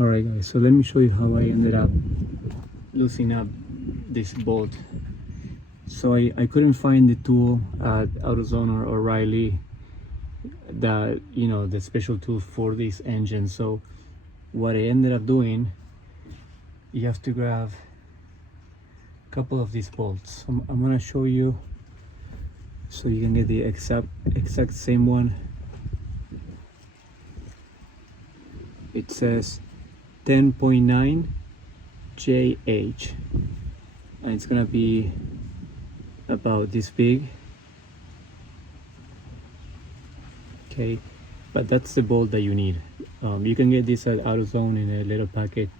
Alright guys, so let me show you how I ended up loosening up this bolt. So I couldn't find the tool at AutoZone or O'Reilly, that, you know, the special tool for this engine. So what I ended up doing, you have to grab a couple of these bolts. I'm gonna show you so you can get the exact same one. It says 10.9 JH and it's gonna be about this big. Okay, but that's the bolt that you need. You can get this at AutoZone in a little packet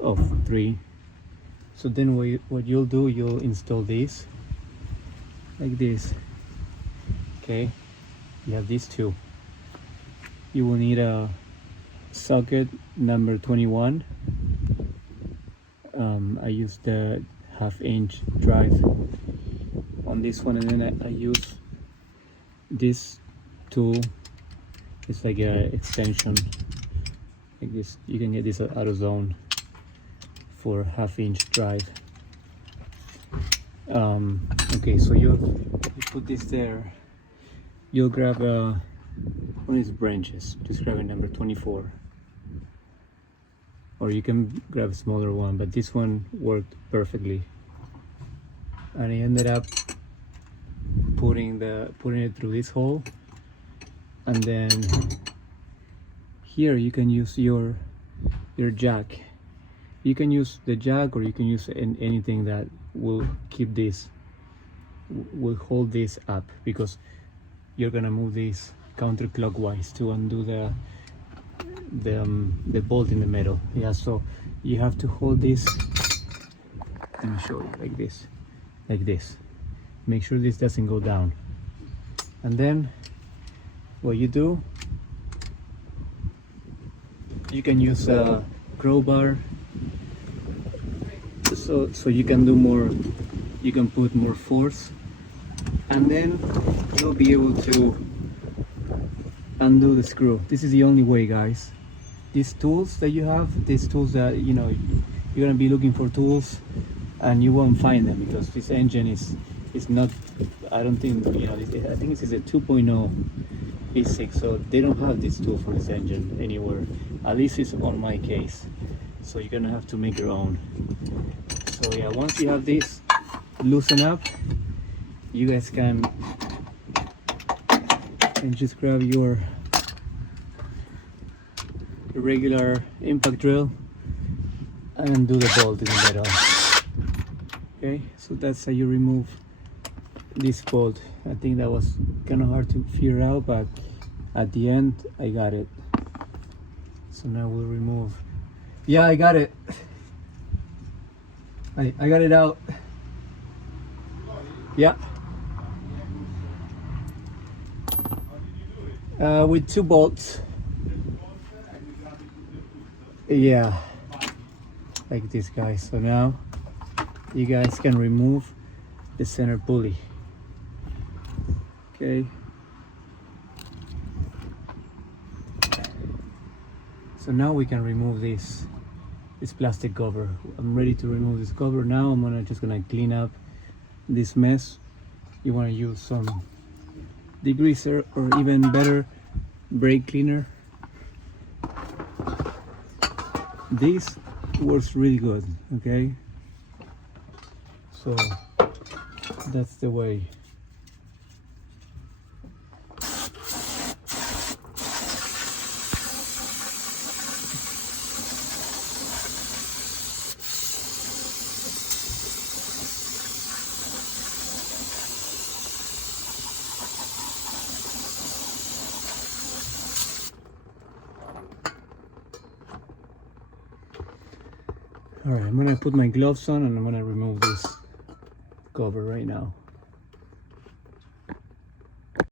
of 3. So then what you'll do, you'll install this like this. Okay, you have these two. You will need a socket number 21. I used the 1/2-inch drive on this one, and then I use this tool. It's like a extension like this. You can get this at AutoZone for 1/2-inch drive. Okay, so you put this there. You'll grab one of these branches. Just grab a number 24, or you can grab a smaller one, but this one worked perfectly. And I ended up putting it through this hole, and then here you can use your jack. You can use the jack, or you can use anything that will keep this, will hold this up, because you're gonna move this counterclockwise to undo the bolt in the middle. Yeah, so you have to hold this. Let me show you, like this. Make sure this doesn't go down. And then what you do, you can use a crowbar, so you can do more, you can put more force, and then you'll be able to undo the screw. This is the only way, guys. These tools that you have, these tools that, you know, you're gonna be looking for tools and you won't find them, because this engine is not, I don't think, you know, I think this is a 2.0 V6, so they don't have this tool for this engine anywhere. At least it's on my case, so you're gonna have to make your own. So yeah, once you have this loosen up, you guys can just grab your regular impact drill and do the bolt in the middle. Okay, so that's how you remove this bolt. I think that was kind of hard to figure out, but at the end I got it. So now we'll remove. Yeah, I got it. I got it out. Yeah. With 2 bolts. Yeah, like this, guys. So now you guys can remove the center pulley. Okay, so now we can remove this plastic cover. I'm ready to remove this cover now. I'm just gonna clean up this mess. You want to use some degreaser, or even better, brake cleaner. This works really good. Okay, so that's the way. All right, I'm gonna put my gloves on and I'm gonna remove this cover right now.